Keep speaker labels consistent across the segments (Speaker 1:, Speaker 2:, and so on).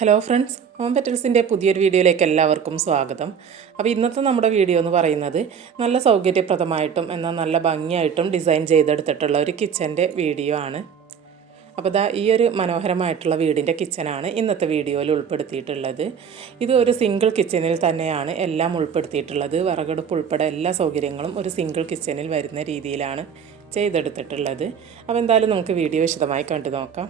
Speaker 1: Hello friends home പെറ്റൽസിന്റെ പുതിയൊരു വീഡിയോയിലേക്ക് എല്ലാവർക്കും സ്വാഗതം. അപ്പോൾ ഇന്നത്തെ നമ്മുടെ വീഡിയോ എന്ന് പറയുന്നത് നല്ല സൗകര്യപ്രദമായിട്ടും എന്നാൽ നല്ല ഭംഗിയായിട്ടും ഡിസൈൻ ചെയ്തെടുത്തിട്ടുള്ള ഒരു കിച്ചന്റെ വീഡിയോ ആണ്. അപ്പോൾ ദാ ഈ ഒരു മനോഹരമായിട്ടുള്ള വീടിന്റെ കിച്ചനാണ് ഇന്നത്തെ വീഡിയോയിൽ ഉൾപ്പെടുത്തിയിട്ടുള്ളത്. ഇത് ഒരു സിംഗിൾ കിച്ചനിൽ തന്നെയാണ് എല്ലാം ഉൾപ്പെടുത്തിയിട്ടുള്ളത്. വിറകെടുപ്പ് ഉൾപ്പെടെ എല്ലാ സൗകര്യങ്ങളും ഒരു സിംഗിൾ കിച്ചനിൽ വരുന്ന രീതിയിലാണ് ചെയ്തെടുത്തിട്ടുള്ളത്. അപ്പോൾ എന്തായാലും നമുക്ക് വീഡിയോ വിശദമായി കണ്ടു നോക്കാം.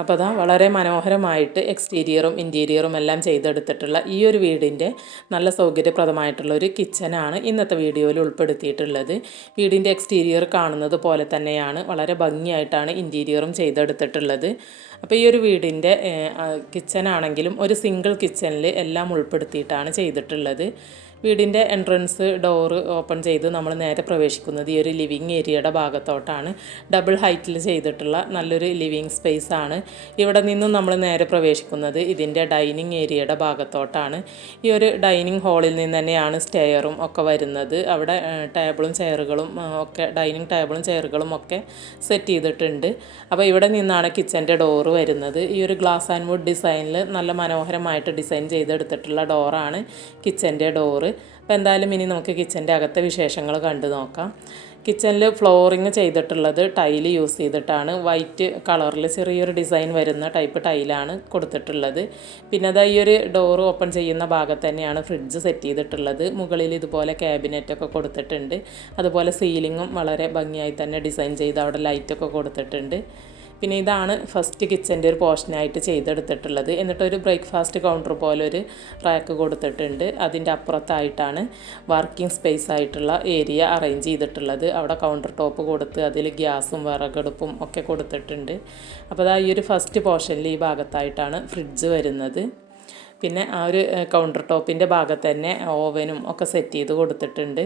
Speaker 1: അപ്പോൾ അതാ വളരെ മനോഹരമായിട്ട് എക്സ്റ്റീരിയറും ഇന്റീരിയറും എല്ലാം ചെയ്തെടുത്തിട്ടുള്ള ഈ ഒരു വീടിന്റെ നല്ല സൗകര്യപ്രദമായിട്ടുള്ള ഒരു കിച്ചനാണ് ഇന്നത്തെ വീഡിയോയിൽ ഉൾപ്പെടുത്തിയിട്ടുള്ളത്. വീടിന്റെ എക്സ്റ്റീരിയർ കാണുന്നത് പോലെ തന്നെയാണ്. വളരെ ഭംഗിയായിട്ടാണ് ഇന്റീരിയറും ചെയ്തെടുത്തിട്ടുള്ളത്. അപ്പോൾ ഈ ഒരു വീടിന്റെ കിച്ചനാണെങ്കിലും ഒരു സിംഗിൾ കിച്ചണിൽ എല്ലാം ഉൾപ്പെടുത്തിയിട്ടാണ് ചെയ്തിട്ടുള്ളത്. വീടിന്റെ എൻട്രൻസ് ഡോറ് ഓപ്പൺ ചെയ്ത് നമ്മൾ നേരെ പ്രവേശിക്കുന്നത് ഈ ഒരു ലിവിങ് ഏരിയയുടെ ഭാഗത്തോട്ടാണ്. ഡബിൾ ഹൈറ്റിൽ ചെയ്തിട്ടുള്ള നല്ലൊരു ലിവിങ് സ്പേസ് ആണ്. ഇവിടെ നിന്നും നമ്മൾ നേരെ പ്രവേശിക്കുന്നത് ഇതിന്റെ ഡൈനിങ് ഏരിയയുടെ ഭാഗത്തോട്ടാണ്. ഈ ഒരു ഡൈനിങ് ഹാളിൽ നിന്ന് തന്നെയാണ് സ്റ്റെയറും ഒക്കെ വരുന്നത്. അവിടെ ടേബിളും ചെയറുകളും ഒക്കെ ഡൈനിങ് ടേബിളും ചെയറുകളും ഒക്കെ സെറ്റ് ചെയ്തിട്ടുണ്ട്. അപ്പോൾ ഇവിടെ നിന്നാണ് കിച്ചന്റെ ഡോറ് വരുന്നത്. ഈ ഒരു ഗ്ലാസ് ആൻഡ് വുഡ് ഡിസൈനിൽ നല്ല മനോഹരമായിട്ട് ഡിസൈൻ ചെയ്തെടുത്തിട്ടുള്ള ഡോറാണ് കിച്ചന്റെ ഡോറ് അപ്പോൾ എന്തായാലും ഇനി നമുക്ക് കിച്ചന്റെ അകത്തെ വിശേഷങ്ങൾ കണ്ടു നോക്കാം. കിച്ചണിൽ ഫ്ലോറിങ് ചെയ്തിട്ടുള്ളത് ടൈൽ യൂസ് ചെയ്തിട്ടാണ്. വൈറ്റ് കളറിൽ ചെറിയൊരു ഡിസൈൻ വരുന്ന ടൈപ്പ് ടൈലാണ് കൊടുത്തിട്ടുള്ളത്. പിന്നെ അത് ഈ ഒരു ഡോർ ഓപ്പൺ ചെയ്യുന്ന ഭാഗത്ത് തന്നെയാണ് ഫ്രിഡ്ജ് സെറ്റ് ചെയ്തിട്ടുള്ളത്. മുകളിൽ ഇതുപോലെ ക്യാബിനറ്റൊക്കെ കൊടുത്തിട്ടുണ്ട്. അതുപോലെ സീലിങ്ങും വളരെ ഭംഗിയായി തന്നെ ഡിസൈൻ ചെയ്ത് അവിടെ ലൈറ്റൊക്കെ കൊടുത്തിട്ടുണ്ട്. പിന്നെ ഇതാണ് ഫസ്റ്റ് കിച്ചന്റെ ഒരു പോർഷനായിട്ട് ചെയ്തെടുത്തിട്ടുള്ളത്. എന്നിട്ടൊരു ബ്രേക്ക്ഫാസ്റ്റ് കൗണ്ടർ പോലെ ഒരു റാക്ക് കൊടുത്തിട്ടുണ്ട്. അതിന്റെ അപ്പുറത്തായിട്ടാണ് വർക്കിംഗ് സ്പേസ് ആയിട്ടുള്ള ഏരിയ അറേഞ്ച് ചെയ്തിട്ടുള്ളത്. അവിടെ കൗണ്ടർ ടോപ്പ് കൊടുത്ത് അതിൽ ഗ്യാസും വിറകടുപ്പും ഒക്കെ കൊടുത്തിട്ടുണ്ട്. അപ്പോൾ അതാ ഈ ഒരു ഫസ്റ്റ് പോർഷനിൽ ഈ ഭാഗത്തായിട്ടാണ് ഫ്രിഡ്ജ് വരുന്നത്. പിന്നെ ആ ഒരു കൗണ്ടർ ടോപ്പിന്റെ ഭാഗത്ത് തന്നെ ഓവനും ഒക്കെ സെറ്റ് ചെയ്ത് കൊടുത്തിട്ടുണ്ട്.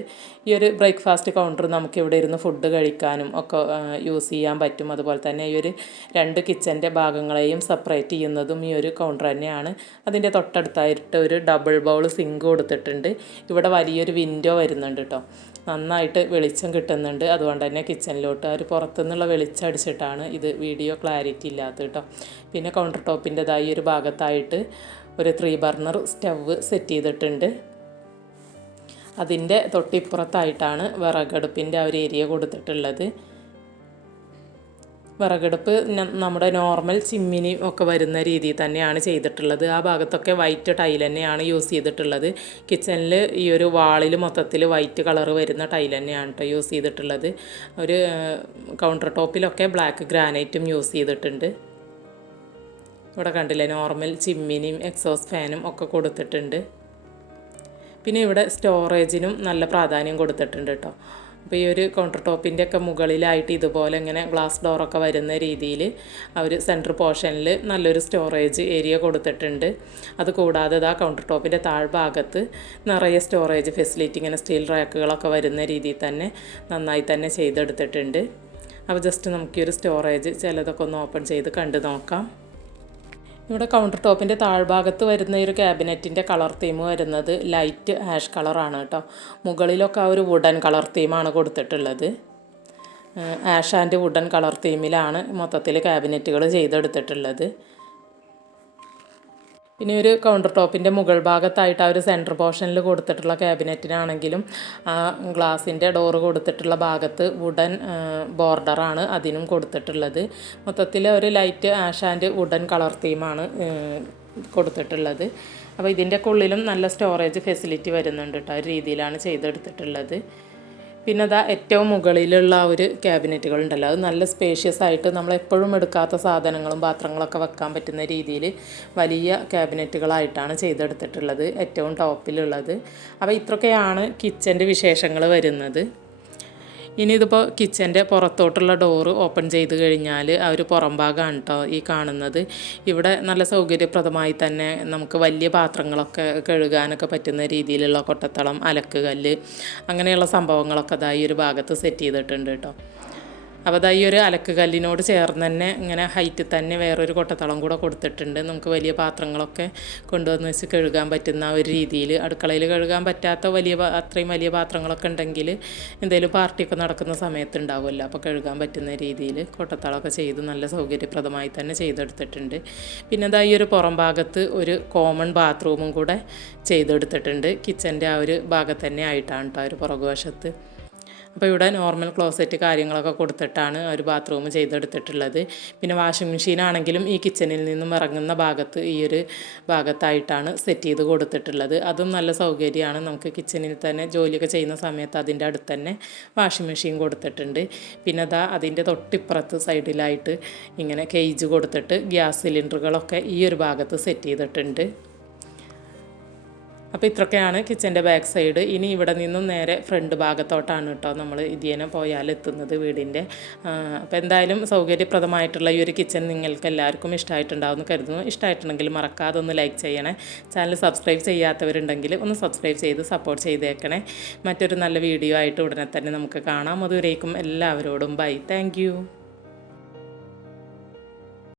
Speaker 1: ഈ ഒരു ബ്രേക്ക്ഫാസ്റ്റ് കൗണ്ടർ നമുക്ക് ഇവിടെ ഇരുന്ന് ഫുഡ് കഴിക്കാനും ഒക്കെ യൂസ് ചെയ്യാൻ പറ്റും. അതുപോലെ തന്നെ ഈ ഒരു രണ്ട് കിച്ചന്റെ ഭാഗങ്ങളെയും സെപ്പറേറ്റ് ചെയ്യുന്നതും ഈ ഒരു കൗണ്ടർ തന്നെയാണ്. അതിന്റെ തൊട്ടടുത്തായിട്ട് ഒരു ഡബിൾ ബൗൾ സിങ്ക് കൊടുത്തിട്ടുണ്ട്. ഇവിടെ വലിയൊരു വിൻഡോ വരുന്നുണ്ട് കേട്ടോ നന്നായിട്ട് വെളിച്ചം കിട്ടുന്നുണ്ട്. അതുകൊണ്ട് തന്നെ കിച്ചണിലോട്ട് ആ ഒരു പുറത്തുനിന്നുള്ള വെളിച്ചം അടിച്ചിട്ടാണ് ഇത് വീഡിയോ ക്ലാരിറ്റി ഇല്ലാത്തത് കേട്ടോ പിന്നെ കൗണ്ടർ ടോപ്പിന്റെതായി ഒരു ഭാഗത്തായിട്ട് ഒരു ത്രീ ബർണർ സ്റ്റവ് സെറ്റ് ചെയ്തിട്ടുണ്ട്. അതിന്റെ തൊട്ടിപ്പുറത്തായിട്ടാണ് വിറകടുപ്പിന്റെ ആ ഒരു ഏരിയ കൊടുത്തിട്ടുള്ളത്. വിറകടുപ്പ് നമ്മുടെ നോർമൽ ചിമ്മിനി ഒക്കെ വരുന്ന രീതിയിൽ തന്നെയാണ് ചെയ്തിട്ടുള്ളത്. ആ ഭാഗത്തൊക്കെ വൈറ്റ് ടൈൽ തന്നെയാണ് യൂസ് ചെയ്തിട്ടുള്ളത്. കിച്ചണിൽ ഈ ഒരു വാളിൽ മൊത്തത്തിൽ വൈറ്റ് കളർ വരുന്ന ടൈൽ തന്നെയാണ് കേട്ടോ യൂസ് ചെയ്തിട്ടുള്ളത്. ഒരു കൗണ്ടർ ടോപ്പിലൊക്കെ ബ്ലാക്ക് ഗ്രാനൈറ്റും യൂസ് ചെയ്തിട്ടുണ്ട്. ഇവിടെ കണ്ടില്ലേ നോർമൽ ചിമ്മിനിയും എക്സോസ് ഫാനും ഒക്കെ കൊടുത്തിട്ടുണ്ട്. പിന്നെ ഇവിടെ സ്റ്റോറേജിനും നല്ല പ്രാധാന്യം കൊടുത്തിട്ടുണ്ട് കേട്ടോ അപ്പോൾ ഈ ഒരു കൗണ്ടർ ടോപ്പിന്റെ ഒക്കെ മുകളിലായിട്ട് ഇതുപോലെ ഇങ്ങനെ ഗ്ലാസ് ഡോറൊക്കെ വരുന്ന രീതിയിൽ അവർ സെന്റർ പോർഷനിൽ നല്ലൊരു സ്റ്റോറേജ് ഏരിയ കൊടുത്തിട്ടുണ്ട്. അത് കൂടാതെ ഇതാ കൗണ്ടർ ടോപ്പിന്റെ താഴ്ഭാഗത്ത് നിറയെ സ്റ്റോറേജ് ഫെസിലിറ്റി ഇങ്ങനെ സ്റ്റീൽ റാക്കുകളൊക്കെ വരുന്ന രീതിയിൽ തന്നെ നന്നായി തന്നെ ചെയ്തെടുത്തിട്ടുണ്ട്. അപ്പോൾ ജസ്റ്റ് നമുക്ക് ഈ ഒരു സ്റ്റോറേജ് ചിലതൊക്കെ ഒന്ന് ഓപ്പൺ ചെയ്ത് കണ്ടു നോക്കാം. ഇവിടെ കൗണ്ടർ ടോപ്പിന്റെ താഴ്ഭാഗത്ത് വരുന്ന ഒരു ക്യാബിനറ്റിന്റെ കളർ തീം വരുന്നത് ലൈറ്റ് ആഷ് കളറാണ് കേട്ടോ. മുകളിലൊക്കെ ആ ഒരു വുഡൻ കളർ തീമാണ് കൊടുത്തിട്ടുള്ളത്. ആഷ് ആൻഡ് വുഡൻ കളർ തീമിലാണ് മൊത്തത്തിൽ ക്യാബിനറ്റുകൾ ചെയ്തെടുത്തിട്ടുള്ളത്. പിന്നെ ഒരു കൗണ്ടർ ടോപ്പിന്റെ മുകൾ ഭാഗത്തായിട്ട് ആ ഒരു സെന്റർ പോർഷനിൽ കൊടുത്തിട്ടുള്ള ക്യാബിനറ്റിനാണെങ്കിലും ആ ഗ്ലാസിന്റെ ഡോറ് കൊടുത്തിട്ടുള്ള ഭാഗത്ത് വുഡൻ ബോർഡറാണ് അതിനും കൊടുത്തിട്ടുള്ളത്. മൊത്തത്തിൽ ഒരു light ash and wooden colour തീമാണ് കൊടുത്തിട്ടുള്ളത്. അപ്പോൾ ഇതിന്റെ ഉള്ളിലും നല്ല സ്റ്റോറേജ് ഫെസിലിറ്റി വരുന്നുണ്ട് കേട്ടോ ആ രീതിയിലാണ് ചെയ്തെടുത്തിട്ടുള്ളത്. പിന്നെ അതാ ഏറ്റവും മുകളിലുള്ള ആ ഒരു ക്യാബിനറ്റുകൾ ഉണ്ടല്ലോ അത് നല്ല സ്പേഷ്യസ് ആയിട്ട് നമ്മൾ എപ്പോഴും എടുക്കാത്ത സാധനങ്ങളും പാത്രങ്ങളൊക്കെ വെക്കാൻ പറ്റുന്ന രീതിയിൽ വലിയ ക്യാബിനറ്റുകളായിട്ടാണ് ചെയ്തെടുത്തിട്ടുള്ളത് ഏറ്റവും ടോപ്പിലുള്ളത് അപ്പോൾ ഇത്രയൊക്കെയാണ് കിച്ചന്റെ വിശേഷങ്ങൾ വരുന്നത്. ഇനി ഇതിപ്പോൾ കിച്ചന്റെ പുറത്തോട്ടുള്ള ഡോറ് ഓപ്പൺ ചെയ്ത് കഴിഞ്ഞാൽ ആ ഒരു പുറം ഭാഗമാണ് കേട്ടോ ഈ കാണുന്നത്. ഇവിടെ നല്ല സൗകര്യപ്രദമായി തന്നെ നമുക്ക് വലിയ പാത്രങ്ങളൊക്കെ കഴുകാനൊക്കെ പറ്റുന്ന രീതിയിലുള്ള കൊട്ടത്തളം അലക്കുകല്ല് അങ്ങനെയുള്ള സംഭവങ്ങളൊക്കെ ഇതായി ഒരു ഭാഗത്ത് സെറ്റ് ചെയ്തിട്ടുണ്ട് കേട്ടോ അപ്പോൾ അതാ ഈ ഒരു അലക്ക് കല്ലിനോട് ചേർന്ന് തന്നെ ഇങ്ങനെ ഹൈറ്റിൽ തന്നെ വേറൊരു കൊട്ടത്തളം കൂടെ കൊടുത്തിട്ടുണ്ട്. നമുക്ക് വലിയ പാത്രങ്ങളൊക്കെ കൊണ്ടുവന്ന് വെച്ച് കഴുകാൻ പറ്റുന്ന ഒരു രീതിയിൽ അടുക്കളയിൽ കഴുകാൻ പറ്റാത്ത വലിയ അത്രയും വലിയ പാത്രങ്ങളൊക്കെ ഉണ്ടെങ്കിൽ എന്തെങ്കിലും പാർട്ടിയൊക്കെ നടക്കുന്ന സമയത്ത് ഉണ്ടാവുമല്ലോ അപ്പോൾ കഴുകാൻ പറ്റുന്ന രീതിയിൽ കൊട്ടത്തളമൊക്കെ ചെയ്ത് നല്ല സൗകര്യപ്രദമായി തന്നെ ചെയ്തെടുത്തിട്ടുണ്ട്. പിന്നെ ഇതാ ഈ ഒരു പുറം ഭാഗത്ത് ഒരു കോമൺ ബാത്റൂമും കൂടെ ചെയ്തെടുത്തിട്ടുണ്ട്. കിച്ചന്റെ ആ ഒരു ഭാഗത്ത് തന്നെ ആയിട്ടാണ് കേട്ടോ ഒരു പുറകുവശത്ത്. അപ്പോൾ ഇവിടെ നോർമൽ ക്ലോസറ്റ് കാര്യങ്ങളൊക്കെ കൊടുത്തിട്ടാണ് ഒരു ബാത്റൂം ചെയ്തെടുത്തിട്ടുള്ളത്. പിന്നെ വാഷിംഗ് മെഷീൻ ആണെങ്കിലും ഈ കിച്ചണിൽ നിന്നും ഇറങ്ങുന്ന ഭാഗത്ത് ഈ ഒരു ഭാഗത്തായിട്ടാണ് സെറ്റ് ചെയ്ത് കൊടുത്തിട്ടുള്ളത്. അതും നല്ല സൗകര്യമാണ്. നമുക്ക് കിച്ചണിൽ തന്നെ ജോലിയൊക്കെ ചെയ്യുന്ന സമയത്ത് അതിന്റെ അടുത്ത് തന്നെ വാഷിംഗ് മെഷീൻ കൊടുത്തിട്ടുണ്ട്. പിന്നെ അതാ അതിന്റെ തൊട്ടിപ്പുറത്ത് സൈഡിലായിട്ട് ഇങ്ങനെ കേജ് കൊടുത്തിട്ട് ഗ്യാസ് സിലിണ്ടറുകളൊക്കെ ഈ ഒരു ഭാഗത്ത് സെറ്റ് ചെയ്തിട്ടുണ്ട്. അപ്പോൾ ഇത്രയൊക്കെയാണ് കിച്ചന്റെ ബാക്ക് സൈഡ്. ഇനി ഇവിടെ നിന്നും നേരെ ഫ്രണ്ട് ഭാഗത്തോട്ടാണ് കേട്ടോ നമ്മൾ ഇതിനെ പോയാൽ എത്തുന്നത് വീടിന്റെ അപ്പോൾ എന്തായാലും സൗകര്യപ്രദമായിട്ടുള്ള ഈ ഒരു കിച്ചൺ നിങ്ങൾക്ക് എല്ലാവർക്കും ഇഷ്ടമായിട്ടുണ്ടാവുമെന്ന് കരുതുന്നു. ഇഷ്ടമായിട്ടുണ്ടെങ്കിൽ മറക്കാതെ ഒന്ന് ലൈക്ക് ചെയ്യണേ. ചാനൽ സബ്സ്ക്രൈബ് ചെയ്യാത്തവരുണ്ടെങ്കിൽ ഒന്ന് സബ്സ്ക്രൈബ് ചെയ്ത് സപ്പോർട്ട് ചെയ്തേക്കണേ. മറ്റൊരു നല്ല വീഡിയോ ആയിട്ട് ഉടനെ തന്നെ നമുക്ക് കാണാം. അതുവരേക്കും എല്ലാവരോടും ബൈ. താങ്ക്